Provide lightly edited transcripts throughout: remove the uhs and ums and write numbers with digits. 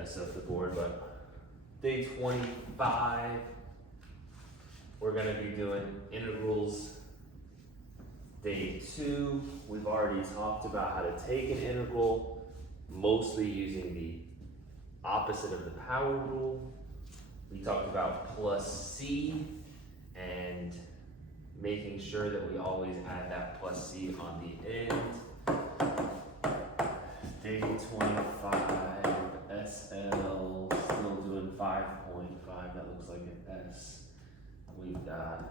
kind of stuff the board, but day 25, we're gonna be doing integrals. Day 2, we've already talked about how to take an integral, mostly using the opposite of the power rule. We talked about plus c and making sure that we always add that plus c on the end. Day 25, SL, still doing 5.5, that looks like an S. We've got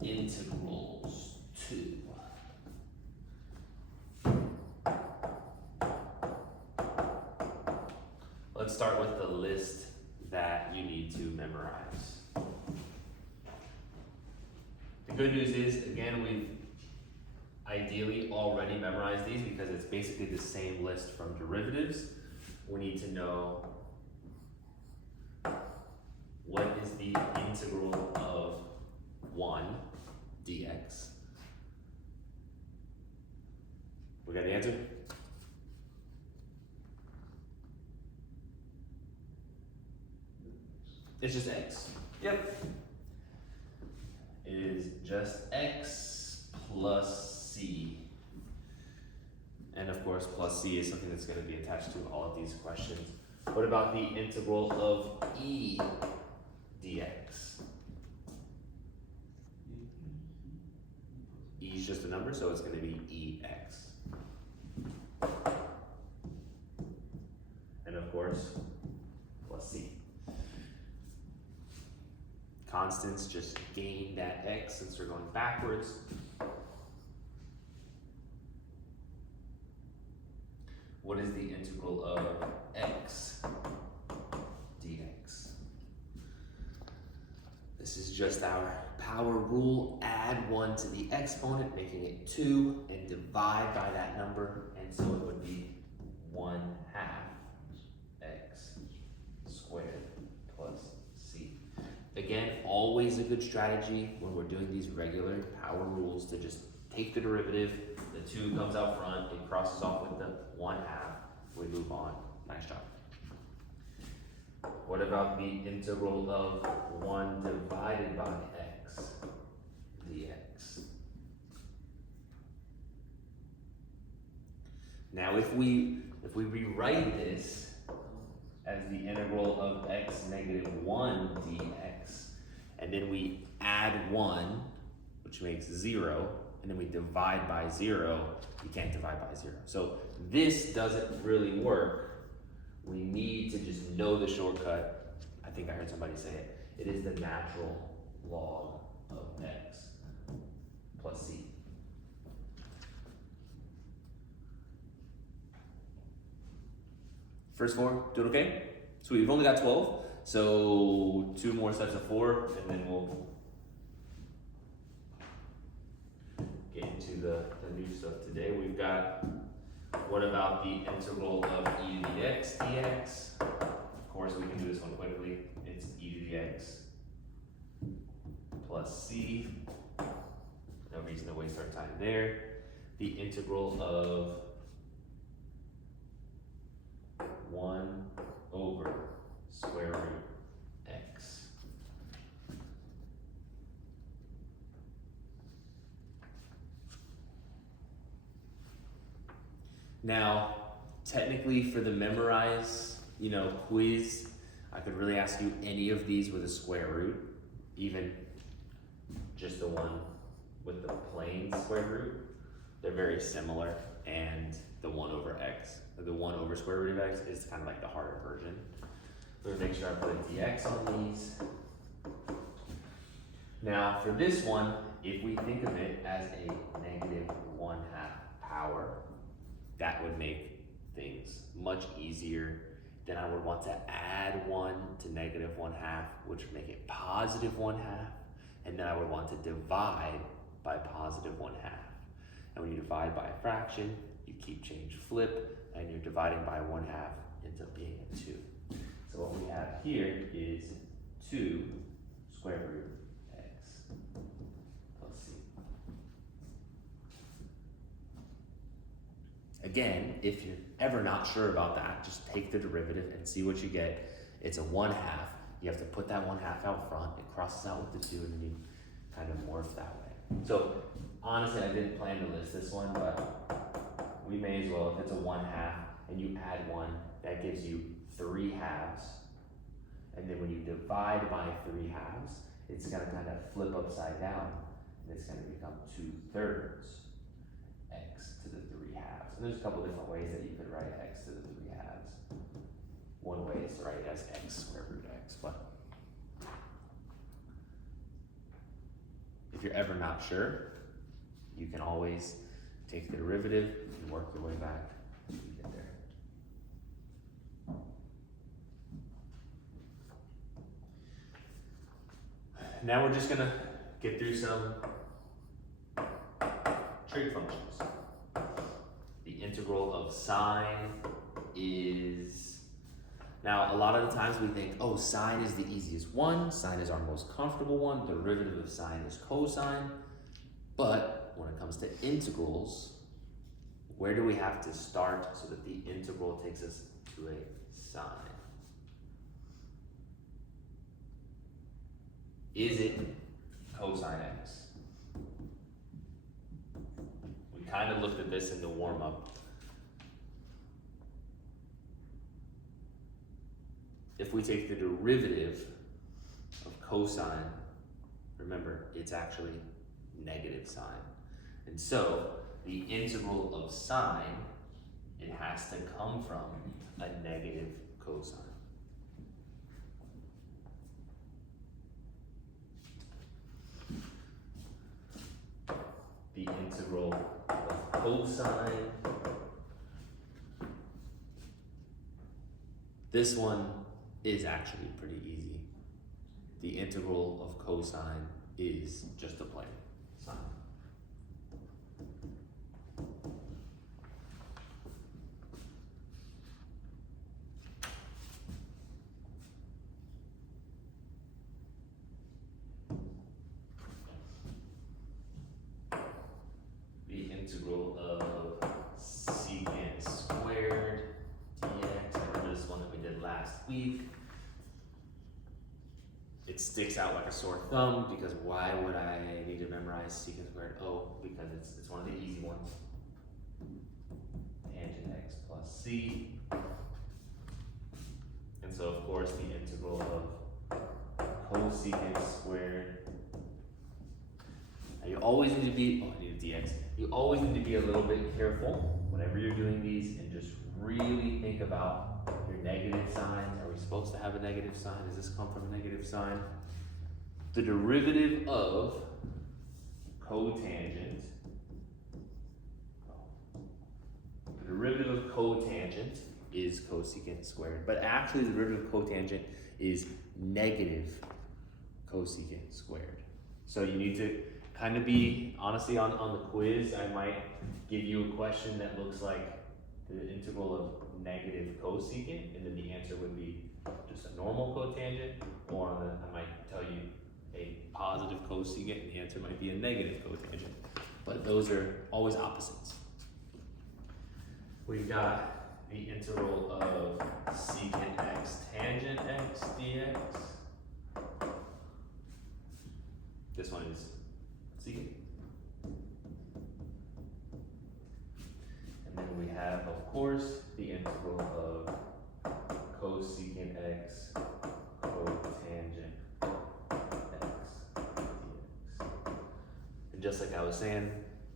integrals 2. Let's start with the list that you need to memorize. The good news is, again, we've ideally already memorized these because it's basically the same list from derivatives. We need to know what is the integral of 1 dx. We got the answer? It's just x. Yep. It is just x plus c. And of course, plus c is something that's going to be attached to all of these questions. What about the integral of e dx? E is just a number, so it's going to be ex. And of course, plus c. Constants just gain that x since we're going backwards. What is the integral of x dx? This is just our power rule. Add 1 to the exponent, making it 2, and divide by that number, and so it would be 1/2 x squared plus c. Again, always a good strategy when we're doing these regular power rules to just take the derivative, the 2 comes out front, it crosses off with the 1/2, we move on. Nice job. What about the integral of 1 divided by x dx? Now if we rewrite this as the integral of x negative 1 dx, and then we add 1, which makes 0, and then we divide by 0, you can't divide by 0. So this doesn't really work. We need to just know the shortcut. I think I heard somebody say it. It is the natural log of x plus c. First 4, doing okay? So we've only got 12, so 2 more sets of 4, and then we'll get into the new stuff today. We've got, what about the integral of e to the x dx? Of course, we can do this one quickly. It's e to the x plus c. No reason to waste our time there. The integral of 1 over square root x. Now, technically for the memorize, quiz, I could really ask you any of these with a square root, even just the one with the plain square root. They're very similar, and the 1 over x, the 1 over square root of x is kind of like the harder version. Let me make sure I put a dx on these. Now for this one, if we think of it as a negative 1/2 power, that would make things much easier. Then I would want to add 1 to negative 1/2, which would make it positive 1/2. And then I would want to divide by positive 1/2. And when you divide by a fraction, you keep change flip, and you're dividing by 1/2 ends up being a 2. So what we have here is 2 square root x plus c. again, if you're ever not sure about that, just take the derivative and see what you get. It's a 1/2. You have to put that 1/2 out front. It crosses out with the 2, and then you kind of morph that way. So honestly, I didn't plan to list this one, but we may as well. If it's a 1/2 and you add 1, that gives you 3/2. And then when you divide by 3/2, it's gonna kind of flip upside down, and it's gonna become 2/3 x to the 3/2. And there's a couple different ways that you could write x to the 3/2. One way is to write it as x square root x, but if you're ever not sure, you can always take the derivative and work your way back to get there. Now we're just gonna get through some trig functions. The integral of sine is, now a lot of the times we think, oh, sine is the easiest one, sine is our most comfortable one, the derivative of sine is cosine, but when it comes to integrals, where do we have to start so that the integral takes us to a sine? Is it cosine x? We kind of looked at this in the warm-up. If we take the derivative of cosine, remember, it's actually negative sine. And so the integral of sine, it has to come from a negative cosine. The integral of cosine, this one is actually pretty easy. The integral of cosine is just a plain sine. Integral of secant squared dx. I remember this one that we did last week. It sticks out like a sore thumb because why would I need to memorize secant squared? Oh, because it's one of the easy ones. Tangent x plus c. And so of course the integral of cosecant squared. Now you always need to be, oh, I need a dx. You always need to be a little bit careful whenever you're doing these and just really think about your negative signs. Are we supposed to have a negative sign? Does this come from a negative sign? The derivative of cotangent, the derivative of cotangent is cosecant squared, but actually the derivative of cotangent is negative cosecant squared. So you need to kind of be, honestly, on the quiz, I might give you a question that looks like the integral of negative cosecant, and then the answer would be just a normal cotangent, or I might tell you a positive cosecant, and the answer might be a negative cotangent. But those are always opposites. We've got the integral of secant x tangent x dx. This one is secant. And then we have, of course, the integral of cosecant x cotangent x dx. And just like I was saying,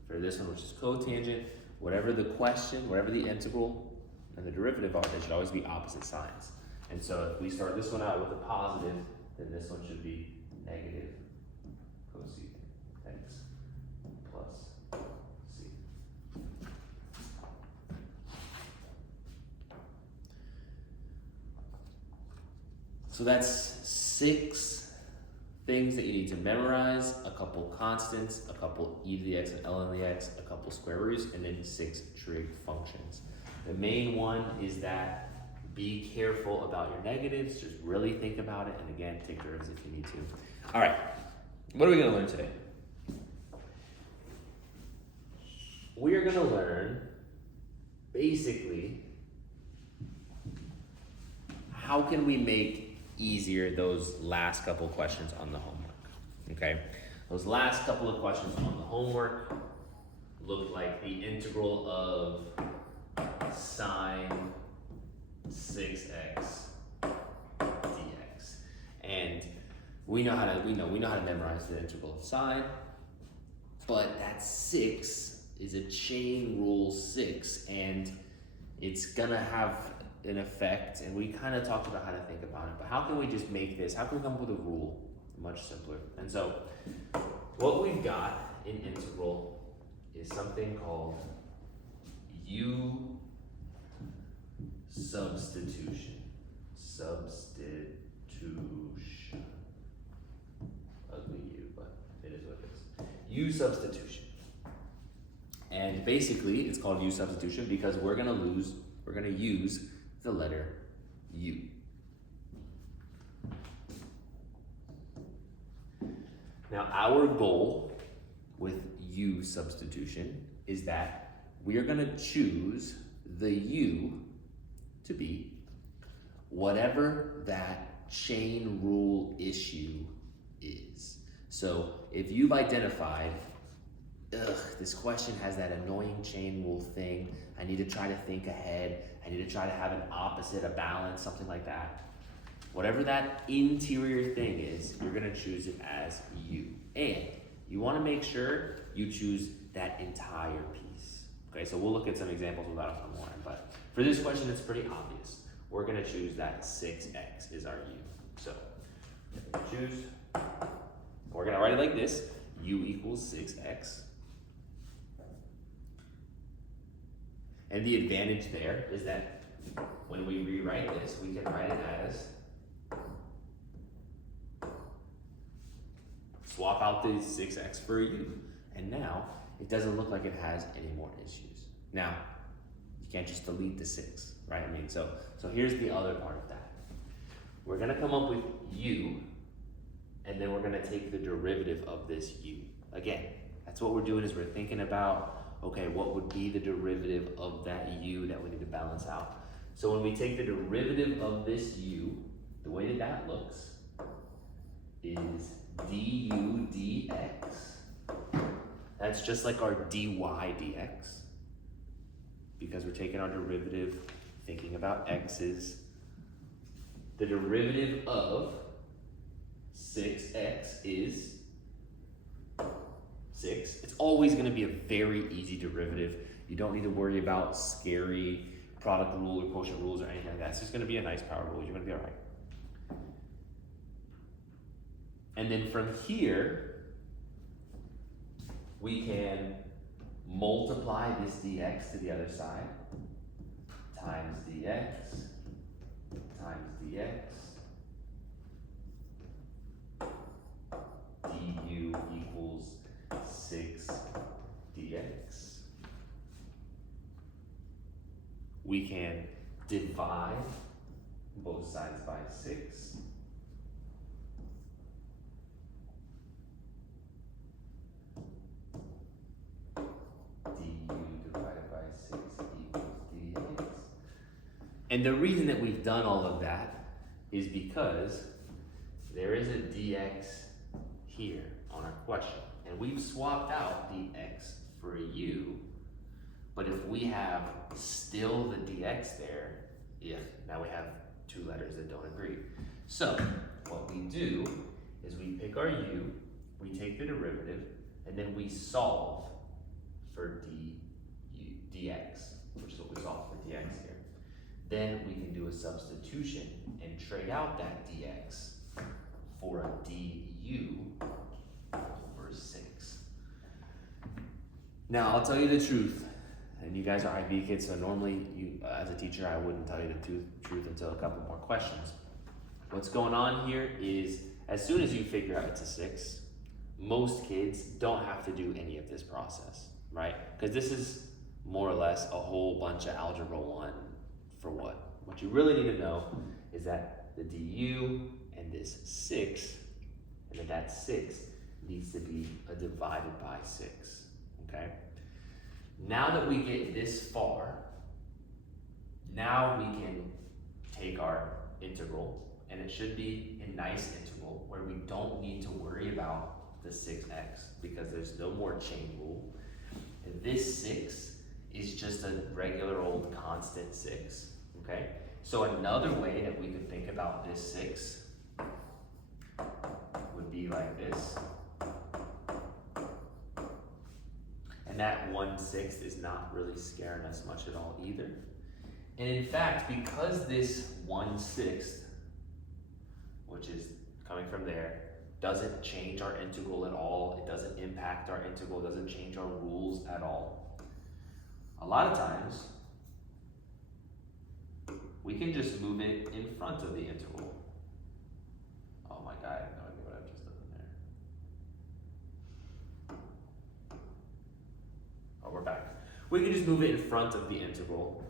for this one, which is cotangent, whatever the question, whatever the integral and the derivative are, they should always be opposite signs. And so if we start this one out with a positive, then this one should be negative cosecant x plus c. So that's 6 things that you need to memorize, a couple constants, a couple e to the x and ln the x, a couple square roots, and then 6 trig functions. The main one is that be careful about your negatives, just really think about it, and again, take derivatives if you need to. All right, what are we gonna learn today? We are gonna learn basically, how can we make easier those last couple questions on the homework? Okay, those last couple of questions on the homework look like the integral of sine 6x dx, and we know how to memorize the integral of sine, but that 6 is a chain rule 6, and it's gonna have an effect, and we kind of talked about how to think about it, but how can we just make this, how can we come up with a rule much simpler? And so what we've got in integral is something called U-Substitution. Ugly U, but it is what it is. U-Substitution. And basically, it's called U-Substitution because we're gonna use the letter U. Now, our goal with U-Substitution is that we are gonna choose the U to be whatever that chain rule issue is. So if you've identified, this question has that annoying chain rule thing, I need to try to think ahead, I need to try to have an opposite, a balance, something like that. Whatever that interior thing is, you're gonna choose it as U. And you wanna make sure you choose that entire piece. Okay, so we'll look at some examples without a more, but for this question, it's pretty obvious. We're gonna choose that 6x is our U. So, choose, we're gonna write it like this, U equals 6x. And the advantage there is that when we rewrite this, we can write it as, swap out the 6x for a U. And now, it doesn't look like it has any more issues. Now, you can't just delete the 6, right? I mean, so here's the other part of that. We're gonna come up with U, and then we're gonna take the derivative of this U. Again, that's what we're doing is we're thinking about, okay, what would be the derivative of that U that we need to balance out? So when we take the derivative of this U, the way that looks is du dx. That's just like our dy dx, because we're taking our derivative, thinking about x's. The derivative of 6x is 6. It's always gonna be a very easy derivative. You don't need to worry about scary product rule or quotient rules or anything like that. It's just gonna be a nice power rule. You're gonna be all right. And then from here, we can multiply this dx to the other side, times dx, times dx, du equals 6 dx. We can divide both sides by 6. And the reason that we've done all of that is because there is a dx here on our question. And we've swapped out the x for a u, but if we have still the dx there, now we have two letters that don't agree. So what we do is we pick our u, we take the derivative, and then we solve for dx, which is what we solve for dx here. Then we can do a substitution and trade out that dx for a du over 6. Now, I'll tell you the truth, and you guys are IB kids, so normally, as a teacher, I wouldn't tell you the truth until a couple more questions. What's going on here is, as soon as you figure out it's a 6, most kids don't have to do any of this process, right? Because this is more or less a whole bunch of Algebra 1 for what? What you really need to know is that the du and this 6, and that 6 needs to be a divided by 6, okay? Now that we get this far, Now we can take our integral, and it should be a nice integral where we don't need to worry about the 6x because there's no more chain rule. And this 6 is just a regular old constant 6, okay? So another way that we could think about this 6 would be like this. And that 1/6 is not really scaring us much at all either. And in fact, because this 1/6, which is coming from there, doesn't change our integral at all, it doesn't impact our integral, it doesn't change our rules at all. A lot of times, we can just move it in front of the integral. Oh my God, I have no idea what I've just done there. Oh, we're back. We can just move it in front of the integral.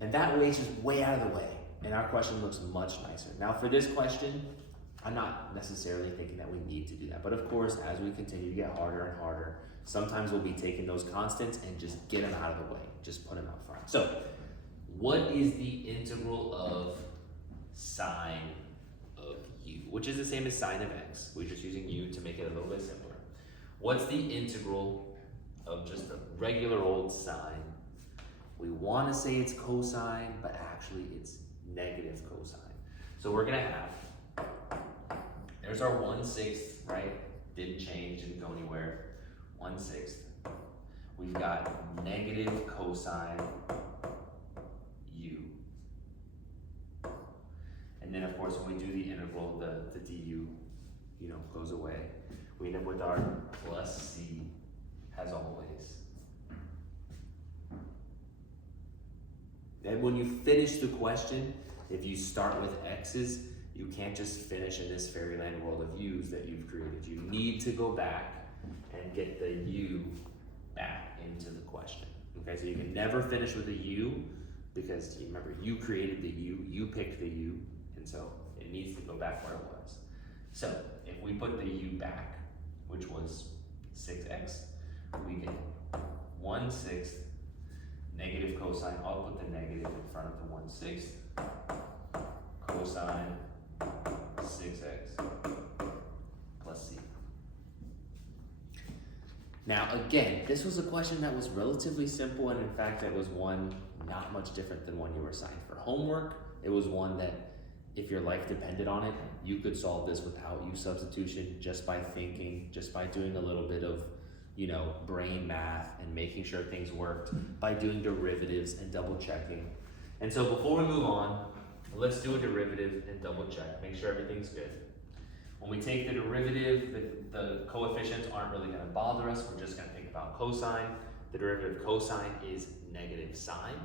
And that way it's just way out of the way. And our question looks much nicer. Now for this question, I'm not necessarily thinking that we need to do that. But of course, as we continue to get harder and harder, sometimes we'll be taking those constants and just get them out of the way. Just put them out front. So, what is the integral of sine of u? Which is the same as sine of x. We're just using u to make it a little bit simpler. What's the integral of just a regular old sine? We want to say it's cosine, but actually it's negative cosine. So we're going to have, there's our 1/6, right? Didn't change, didn't go anywhere. 1/6. We've got negative cosine u. And then of course when we do the integral, the du, goes away. We end up with our plus c as always. And when you finish the question, if you start with x's, you can't just finish in this fairyland world of u's that you've created. You need to go back and get the u back into the question. Okay, so you can never finish with a u because you remember you created the u, you picked the u, and so it needs to go back where it was. So if we put the u back, which was 6x, we get 1/6 negative cosine. I'll put the negative in front of the 1/6 cosine 6x plus c. Now again, this was a question that was relatively simple, and in fact it was one not much different than one you were assigned for homework. It was one that if your life depended on it, you could solve this without U-substitution, just by thinking, just by doing a little bit of brain math and making sure things worked, by doing derivatives and double checking. And so before we move on, let's do a derivative and double check, make sure everything's good. When we take the derivative, the coefficients aren't really going to bother us. We're just going to think about cosine. The derivative of cosine is negative sine,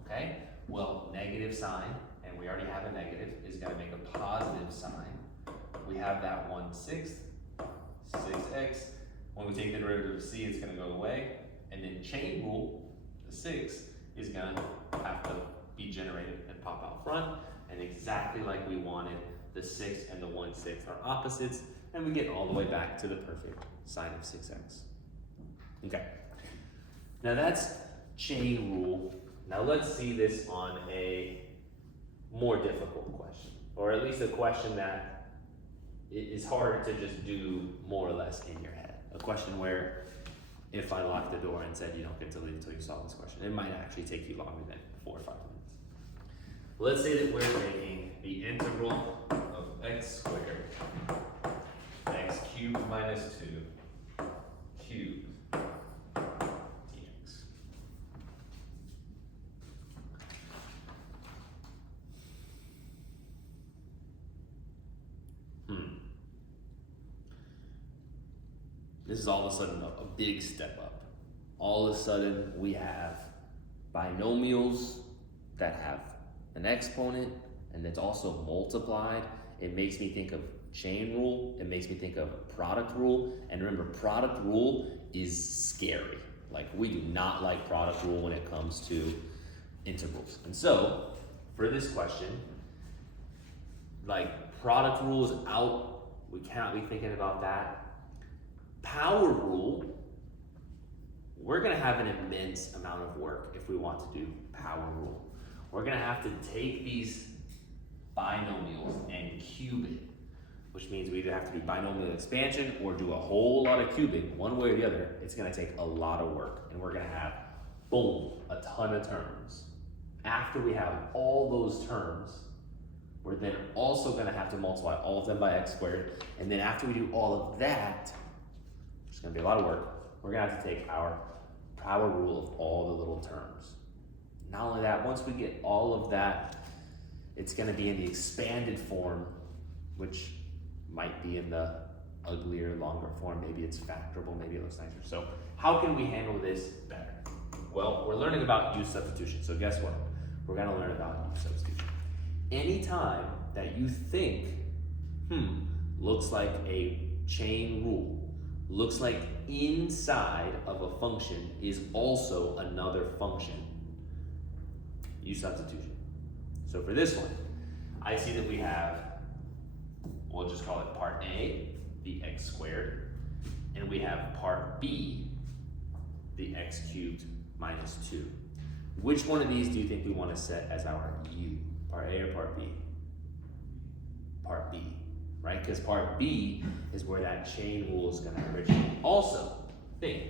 okay? Well, negative sine, and we already have a negative, is going to make a positive sine. We have that 1/6, 6x. When we take the derivative of c, it's going to go away. And then chain rule, the 6, is going to have to be generated and pop out front. And exactly like we wanted, the 6 and the 1/6 are opposites. And we get all the way back to the perfect sine of 6x. Okay. Now that's chain rule. Now let's see this on a more difficult question. Or at least a question that is harder to just do more or less in your head. A question where if I locked the door and said you don't get to leave until you solve this question, it might actually take you longer than 4 or 5 minutes. Let's say that we're taking the integral of x squared, x cubed minus 2 cubed dx. This is all of a sudden a big step up. All of a sudden we have binomials that have an exponent and it's also multiplied. It makes me think of chain rule. It makes me think of product rule. And remember, product rule is scary. Like, we do not like product rule when it comes to integrals. And so for this question, like, product rule is out. We cannot be thinking about that. Power rule, we're gonna have an immense amount of work if we want to do power rule. We're gonna have to take these binomials and cube it, which means we either have to do binomial expansion or do a whole lot of cubing, one way or the other. It's gonna take a lot of work, and we're gonna have, boom, a ton of terms. After we have all those terms, we're then also gonna have to multiply all of them by x squared, and then after we do all of that, it's gonna be a lot of work, we're gonna have to take our power rule of all the little terms. Not only that, once we get all of that, it's gonna be in the expanded form, which might be in the uglier, longer form. Maybe it's factorable, maybe it looks nicer. So how can we handle this better? Well, we're learning about U-substitution. So guess what? We're gonna learn about U-substitution. Anytime that you think, looks like a chain rule, looks like inside of a function is also another function, U-substitution. So for this one, I see that we have, we'll just call it part A, the x squared, and we have part B, the x cubed minus 2. Which one of these do you think we want to set as our U? Part A or part B? Part B, right? Because part B is where that chain rule is going to originate. Also, think,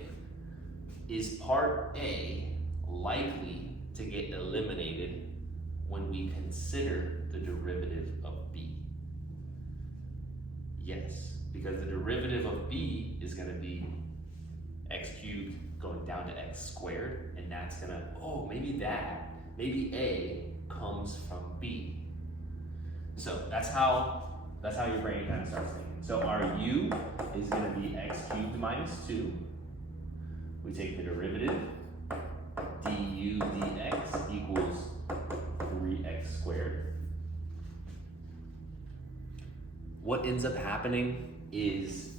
is part A likely to get eliminated when we consider the derivative of B? Yes, because the derivative of B is going to be x cubed going down to x squared, and that's going to, maybe A comes from B. So that's how your brain kind of starts thinking. So our U is going to be x cubed minus 2. We take the derivative, du dx equals 3x squared. What ends up happening is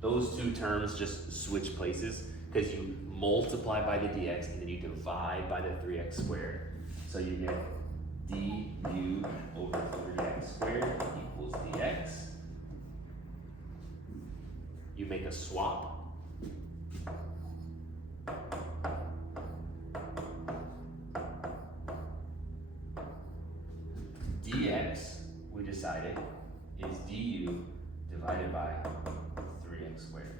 those two terms just switch places because you multiply by the dx and then you divide by the 3x squared. So you get du over 3x squared equals dx. You make a swap. Dx, we decided, is du divided by 3x squared.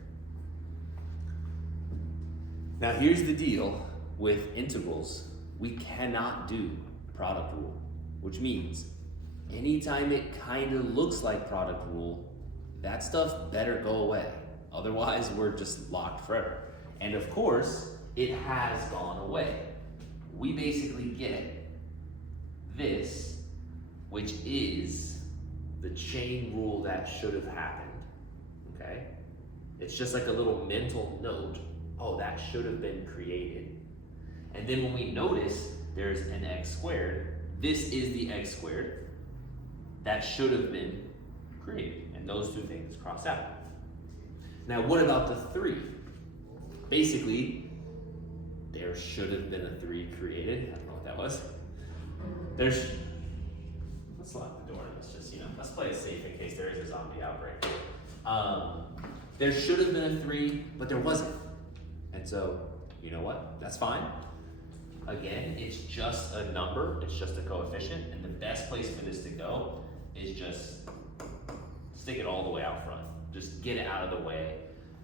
Now here's the deal with integrals. We cannot do product rule, which means anytime it kind of looks like product rule, that stuff better go away. Otherwise, we're just locked forever. And of course, it has gone away. We basically get this, which is the chain rule that should have happened, okay? It's just like a little mental note, oh, that should have been created. And then when we notice there's an x squared, this is the x squared that should have been created, and those two things cross out. Now what about the 3? Basically, there should have been a 3 created. I don't know what that was. Let's lock the door and let's just, let's play it safe in case there is a zombie outbreak. There should have been a 3, but there wasn't. And so, you know what? That's fine. Again, it's just a number, it's just a coefficient, and the best place for this to go is just stick it all the way out front. Just get it out of the way.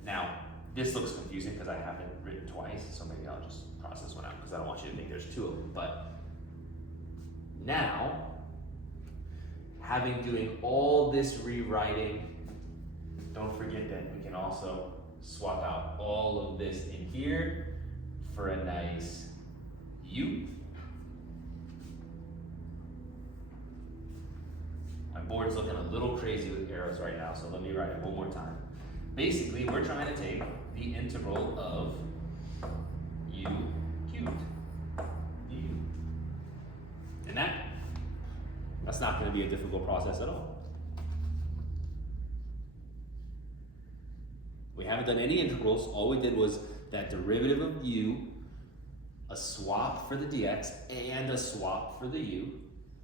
Now, this looks confusing because I have it written twice, so maybe I'll just cross this one out because I don't want you to think there's 2 of them. But now, doing all this rewriting, don't forget that we can also swap out all of this in here for a nice U. My board's looking a little crazy with arrows right now, so let me write it one more time. Basically, we're trying to take the integral of U cubed du. And that's not going to be a difficult process at all. We haven't done any integrals. All we did was that derivative of U, a swap for the dx, and a swap for the u.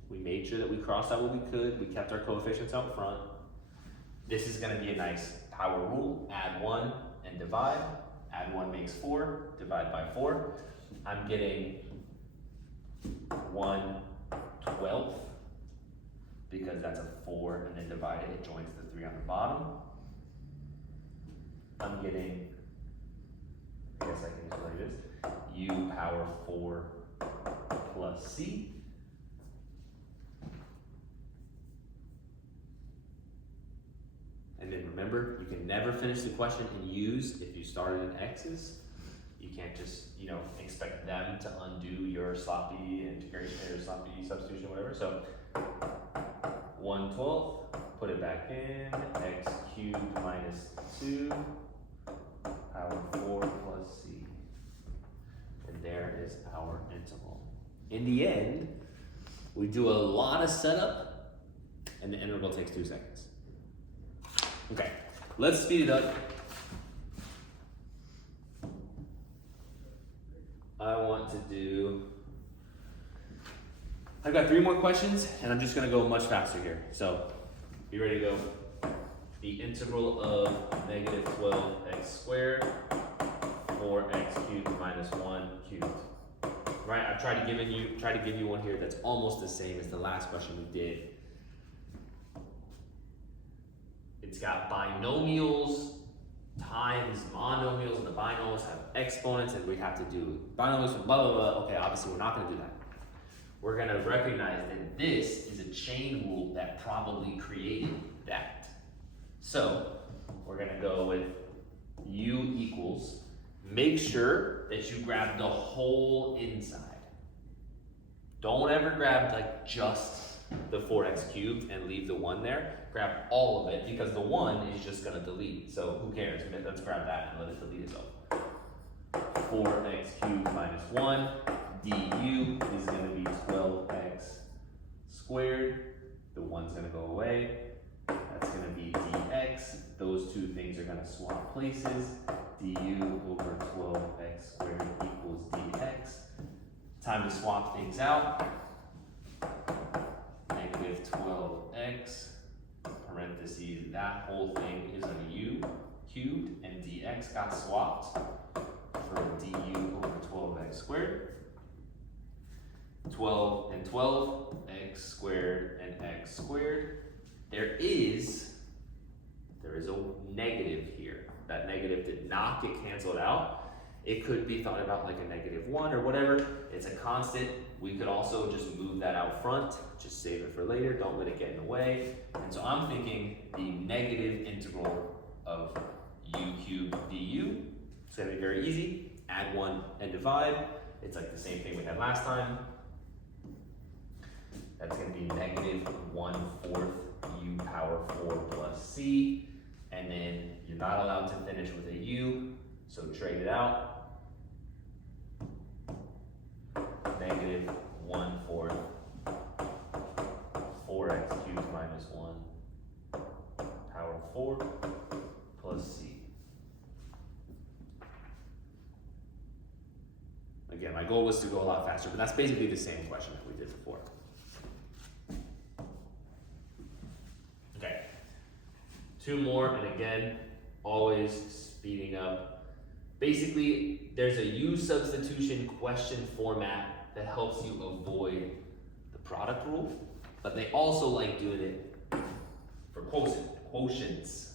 We made sure that we crossed out what we could. We kept our coefficients out front. This is going to be a nice power rule. Add 1 and divide. Add 1 makes 4. Divide by 4. I'm getting 1/12 because that's a 4 and then divide it, it joins the 3 on the bottom. I'm getting, I guess I can just write this, u power 4 plus c. And then remember, you can never finish the question in u's if you started in x's. You can't just, expect them to undo your sloppy integration or sloppy substitution, whatever. So 1/12, put it back in, x cubed minus 2, power 4 plus c. And there is our interval. In the end, we do a lot of setup, and the integral takes 2 seconds. Okay, let's speed it up. I want to do, I've got 3 more questions, and I'm just gonna go much faster here. So, be ready to go. The integral of negative 12x squared, 4x cubed minus 1 cubed. Right, I've tried to give you one here that's almost the same as the last question we did. It's got binomials times monomials, and the binomials have exponents, and we have to do binomials and blah, blah, blah. Okay, obviously we're not gonna do that. We're gonna recognize that this is a chain rule that probably created that. So, we're gonna go with u equals, make sure that you grab the whole inside. Don't ever grab like just the 4x cubed and leave the 1 there. Grab all of it because the 1 is just gonna delete. So who cares? Let's grab that and let it delete itself. 4x cubed minus 1 du is gonna be 12x squared. The 1's gonna go away. That's gonna be dx. Those two things are gonna swap places. Du over 12x squared equals dx. Time to swap things out. Negative 12x, parentheses, that whole thing is a u cubed, and dx got swapped for du over 12x squared. 12 and 12, x squared and x squared. There is a negative here. That negative did not get canceled out. It could be thought about like a -1 or whatever. It's a constant. We could also just move that out front. Just save it for later. Don't let it get in the way. And so I'm thinking the negative integral of u cubed du. It's gonna be very easy. Add 1 and divide. It's like the same thing we had last time. That's gonna be negative 1/4 u power 4 plus c. And then you're not allowed to finish with a u, so trade it out. Negative 1/4 4x cubed minus 1 power 4 plus c. Again, my goal was to go a lot faster, but that's basically the same question that we did before. Okay, 2 more, and again, always speeding up. Basically, there's a U-substitution question format that helps you avoid the product rule, but they also like doing it for quotients.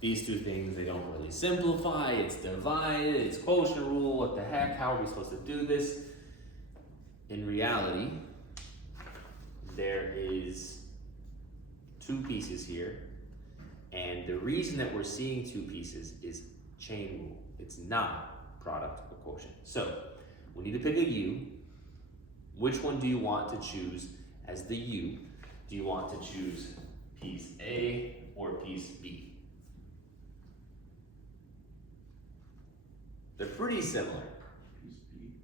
These two things, they don't really simplify. It's divided, it's quotient rule, what the heck, how are we supposed to do this? In reality, there is 2 pieces here, and the reason that we're seeing 2 pieces is chain rule. It's not product or quotient. So, we need to pick a u. Which one do you want to choose as the u? Do you want to choose piece A or piece B? They're pretty similar. Piece B.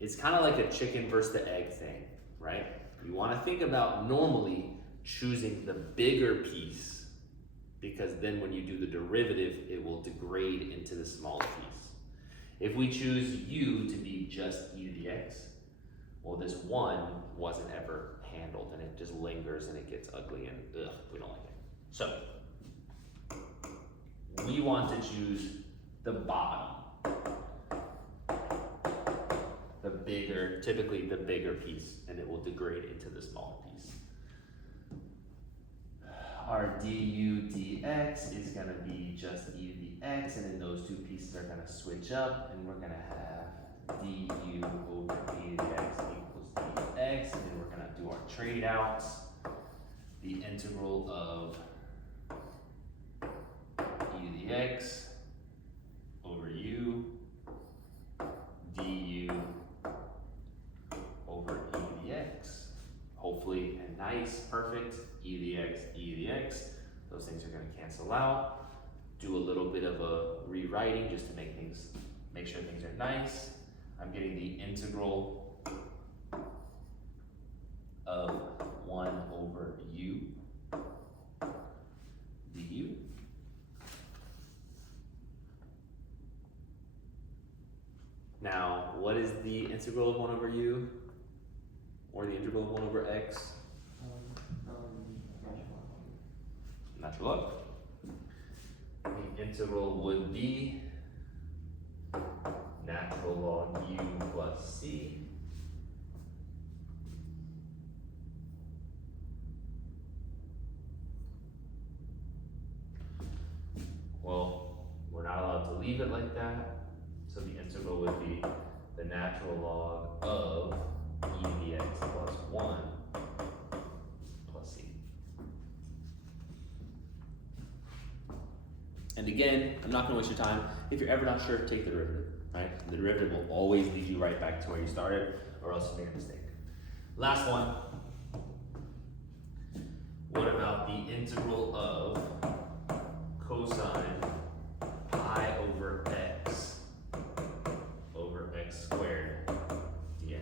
It's kind of like a chicken versus the egg thing, right? You want to think about normally choosing the bigger piece, because then when you do the derivative, it will degrade into the smaller piece. If we choose u to be just e to the x, Well, this 1 wasn't ever handled, and it just lingers and it gets ugly, and ugh, we don't like it. So we want to choose the bottom, the bigger, typically the bigger piece, and it will degrade into the smaller piece. Our du dx is going to be just e to the x, and then those two pieces are going to switch up, and we're going to have du over e to the x equals d to the x, and then we're going to do our trade outs. The integral of e to the x over u du over e to the x. Hopefully a nice, perfect e to the x, e to the x. Those things are going to cancel out. Do a little bit of a rewriting just to make sure things are nice. I'm getting the integral of 1 over u du. Now, what is the integral of 1 over u? Or the integral of 1 over x? Natural log. The integral would be natural log u plus c. Well, we're not allowed to leave it like that, so the integral would be the natural log of e to the x plus 1 plus c. And again, I'm not going to waste your time. If you're ever not sure, take the derivative, right? The derivative will always lead you right back to where you started, or else you make a mistake. Last one. What about the integral of cosine pi over x squared dx?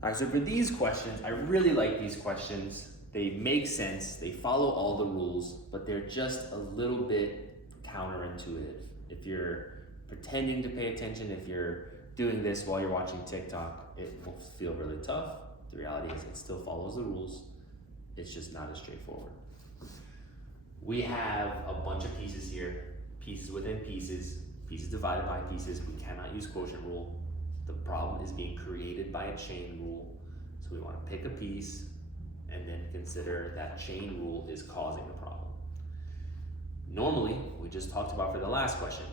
All right, so for these questions, I really like these questions. They make sense, they follow all the rules, but they're just a little bit counterintuitive. If you're pretending to pay attention, if you're doing this while you're watching TikTok, it will feel really tough. The reality is it still follows the rules. It's just not as straightforward. We have a bunch of pieces here, pieces within pieces, pieces divided by pieces. We cannot use quotient rule. The problem is being created by a chain rule. So we want to pick a piece and then consider that chain rule is causing the problem. Normally, we just talked about for the last question,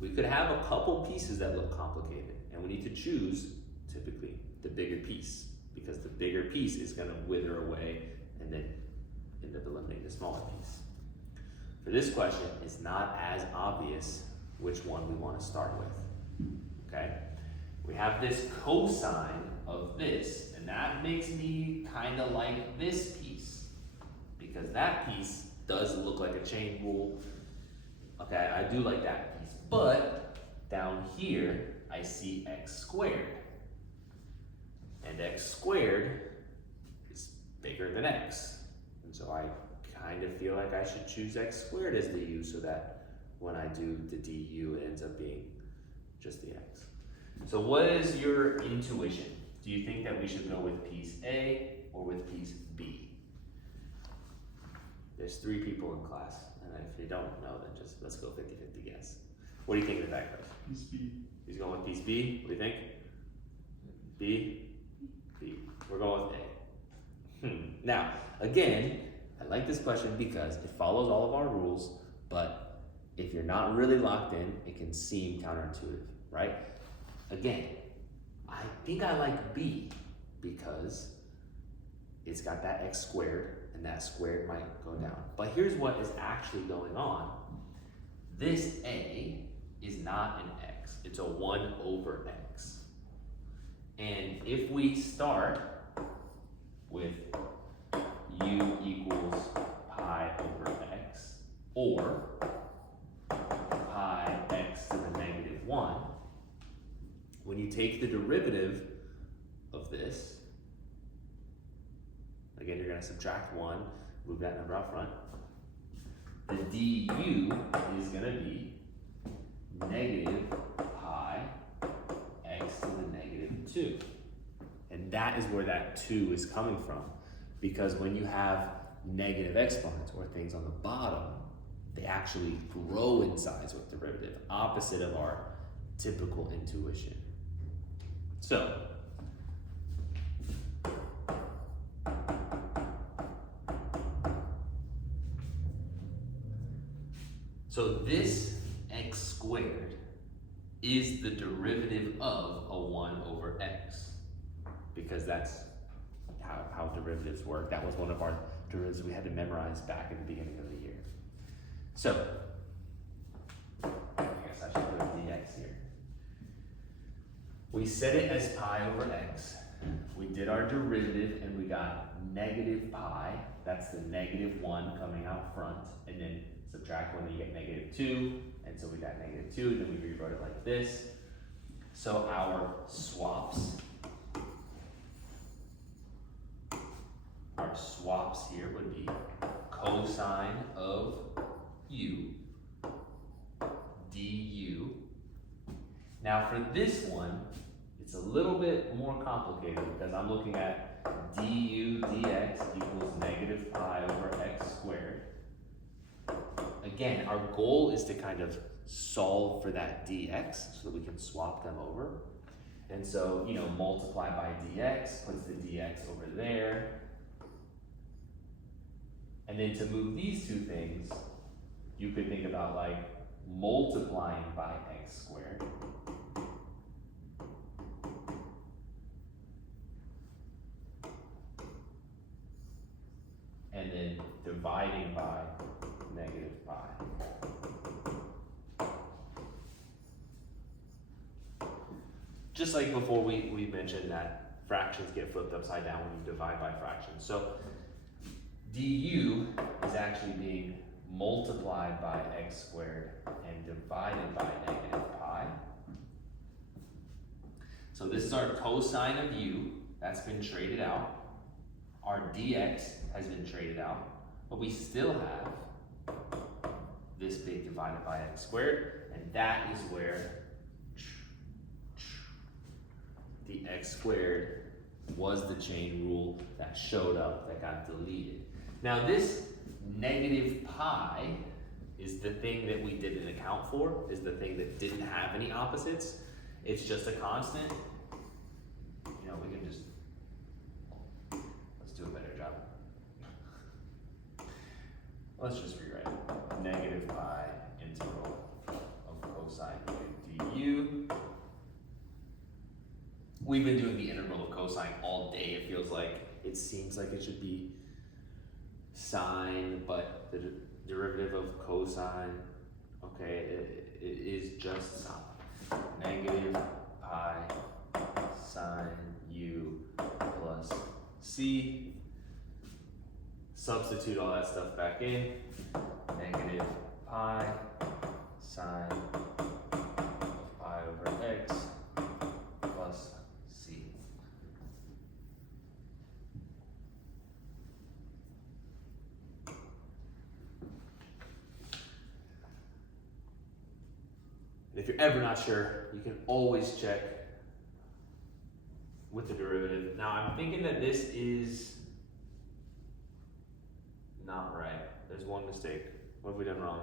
we could have a couple pieces that look complicated, and we need to choose, typically, the bigger piece, because the bigger piece is going to wither away and then end up eliminating the smaller piece. For this question, it's not as obvious which one we want to start with, okay? We have this cosine of this, and that makes me kind of like this piece, because that piece does look like a chain rule. Okay, I do like that piece, but down here, I see x squared, and x squared is bigger than x, and so I kind of feel like I should choose x squared as the u, so that when I do the du, it ends up being just the x. So what is your intuition? Do you think that we should go with piece A or with piece B? There's 3 people in class, and if you don't know, then just let's go 50-50 guess. What do you think of that, Chris? Piece B. He's going with piece B. What do you think? B? B. We're going with A. Now, again, I like this question because it follows all of our rules, but if you're not really locked in, it can seem counterintuitive, right? Again, I think I like B because it's got that x squared, and that squared might go down. But here's what is actually going on. This A is not an x, it's a 1 over x. And if we start with u equals pi over x, or pi x to the negative 1, when you take the derivative of this, again, you're going to subtract 1, move that number out front. The du is going to be negative pi x to the negative 2. And that is where that 2 is coming from. Because when you have negative exponents or things on the bottom, they actually grow in size with derivative, opposite of our typical intuition. So, this x squared is the derivative of a 1 over x, because that's how derivatives work. That was one of our derivatives we had to memorize back at the beginning of the year. So, I guess I should put a dx here. We set it as pi over x. We did our derivative and we got negative pi. That's the negative 1 coming out front. And then subtract 1, then you get negative 2. And so we got negative 2, then we rewrote it like this. So our swaps here would be cosine of u du. Now for this one, it's a little bit more complicated because I'm looking at du dx equals negative pi over x squared. Again, our goal is to kind of solve for that dx so that we can swap them over. And so, multiply by dx puts the dx over there. And then to move these two things, you could think about like multiplying by x squared. And then dividing by negative pi. Just like before, we mentioned that fractions get flipped upside down when you divide by fractions. So du is actually being multiplied by x squared and divided by negative pi. So this is our cosine of u. That's been traded out. Our dx has been traded out. But we still have this big divided by x squared. And that is where the x squared was the chain rule that showed up, that got deleted. Now this negative pi is the thing that we didn't account for, is the thing that didn't have any opposites. It's just a constant. We can just, let's do a better job. Let's just rewrite it. Negative pi integral of cosine of du. We've been doing the integral of cosine all day. It feels like, it seems like it should be sine, but the derivative of cosine, okay, it is just sine. Negative pi sine u plus c. Substitute all that stuff back in. Negative pi sine of pi over x plus c. And if you're ever not sure, you can always check with the derivative. Now I'm thinking that this is not right. There's one mistake. What have we done wrong?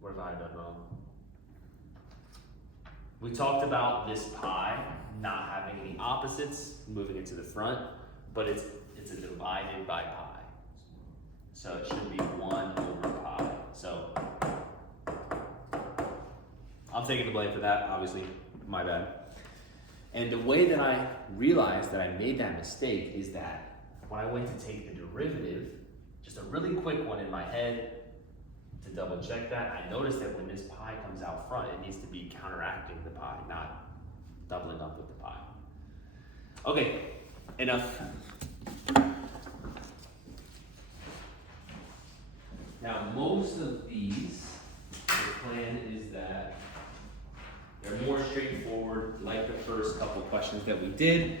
What have I done wrong? We talked about this pi not having any opposites, moving it to the front, but it's a divided by pi. So it should be 1 over pi. So I'm taking the blame for that, obviously, my bad. And the way that I realized that I made that mistake is that when I went to take the derivative, just a really quick one in my head to double check that, I noticed that when this pi comes out front, it needs to be counteracting the pi, not doubling up with the pi. Okay, enough. Now, most of these, the plan is that they're more straightforward, like the first couple questions that we did.